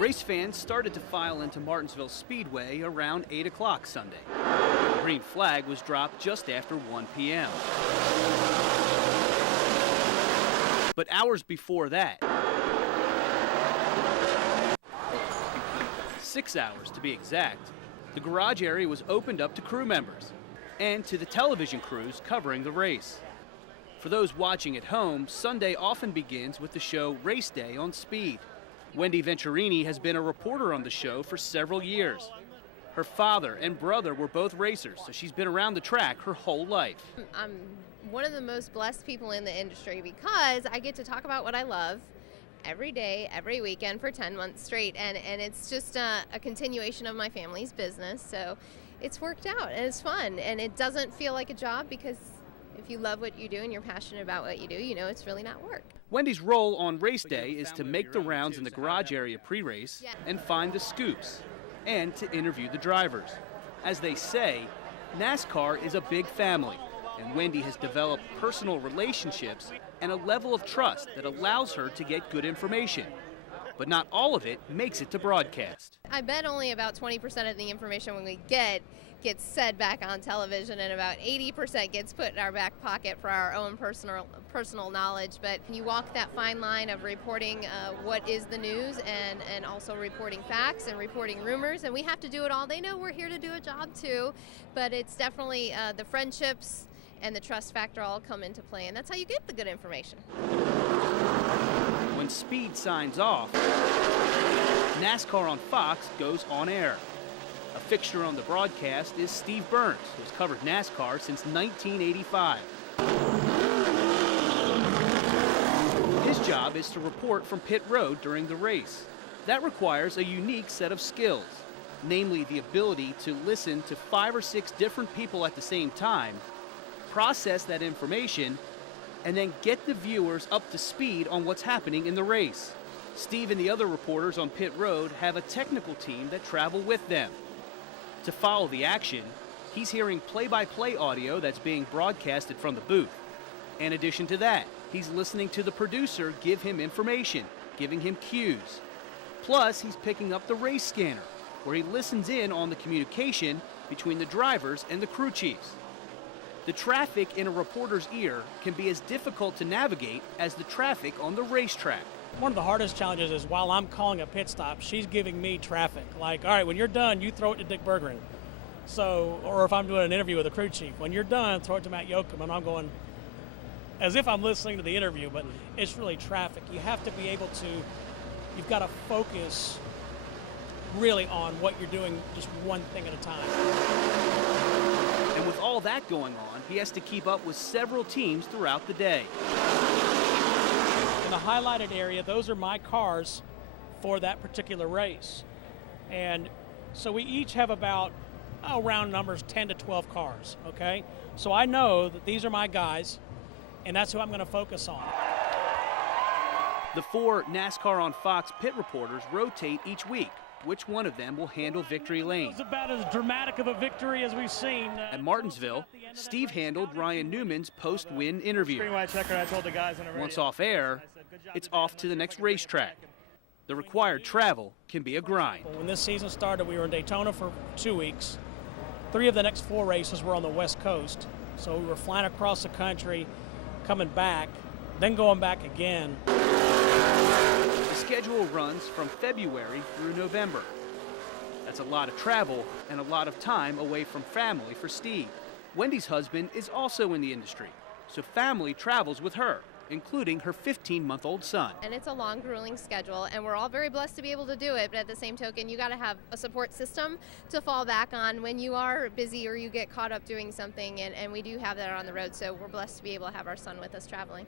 Race fans started to file into Martinsville Speedway around 8 o'clock Sunday. The green flag was dropped just after 1 p.m. But hours before that, 6 hours to be exact, the garage area was opened up to crew members and to the television crews covering the race. For those watching at home, Sunday often begins with the show RaceDay on Speed. Wendy Venturini has been a reporter on the show for several years. Her father and brother were both racers, so she's been around the track her whole life. I'm one of the most blessed people in the industry because I get to talk about what I love every day, every weekend for 10 months straight, and it's just a continuation of my family's business, so it's worked out and it's fun, and it doesn't feel like a job because if you love what you do and you're passionate about what you do, you know it's really not work. Wendy's role on RaceDay is to make the rounds in the garage area pre-race and find the scoops, and to interview the drivers. As they say, NASCAR is a big family, and Wendy has developed personal relationships and a level of trust that allows her to get good information. But not all of it makes it to broadcast. I bet only about 20% of the information when we gets said back on television, and about 80% gets put in our back pocket for our own personal knowledge. But you walk that fine line of reporting what is the news and also reporting facts and reporting rumors, and we have to do it all. They know we're here to do a job too, but it's definitely the friendships and the trust factor all come into play, and that's how you get the good information. When Speed signs off, NASCAR on Fox goes on air. A fixture on the broadcast is Steve Byrnes, who's covered NASCAR since 1985. His job is to report from pit road during the race. That requires a unique set of skills, namely the ability to listen to 5 or 6 different people at the same time, process that information, and then get the viewers up to speed on what's happening in the race. Steve and the other reporters on pit road have a technical team that travel with them. To follow the action, he's hearing play-by-play audio that's being broadcasted from the booth. In addition to that, he's listening to the producer give him information, giving him cues. Plus, he's picking up the race scanner, where he listens in on the communication between the drivers and the crew chiefs. The traffic in a reporter's ear can be as difficult to navigate as the traffic on the racetrack. One of the hardest challenges is while I'm calling a pit stop, she's giving me traffic. Like, all right, when you're done, you throw it to Dick Bergeron. So, or if I'm doing an interview with a crew chief, when you're done, throw it to Matt Yoakum, and I'm going as if I'm listening to the interview, but it's really traffic. You have to be able to, you've got to focus really on what you're doing, just one thing at a time. And with all that going on, he has to keep up with several teams throughout the day. In the highlighted area, those are my cars for that particular race. And so we each have about, round numbers, 10 to 12 cars, okay? So I know that these are my guys, and that's who I'm going to focus on. The 4 NASCAR on Fox pit reporters rotate each week. Which one of them will handle victory lane? It's about as dramatic of a victory as we've seen. At Martinsville, Steve handled Ryan Newman's post-win interview. Once off air, it's off to the next racetrack. The required travel can be a grind. When this season started, we were in Daytona for 2 weeks. 3 of the next 4 races were on the West Coast. So we were flying across the country, coming back, then going back again. The schedule runs from February through November. That's a lot of travel and a lot of time away from family for Steve. Wendy's husband is also in the industry, so family travels with her, including her 15-month-old son. And it's a long, grueling schedule, and we're all very blessed to be able to do it, but at the same token, you got to have a support system to fall back on when you are busy or you get caught up doing something, and we do have that on the road, so we're blessed to be able to have our son with us traveling.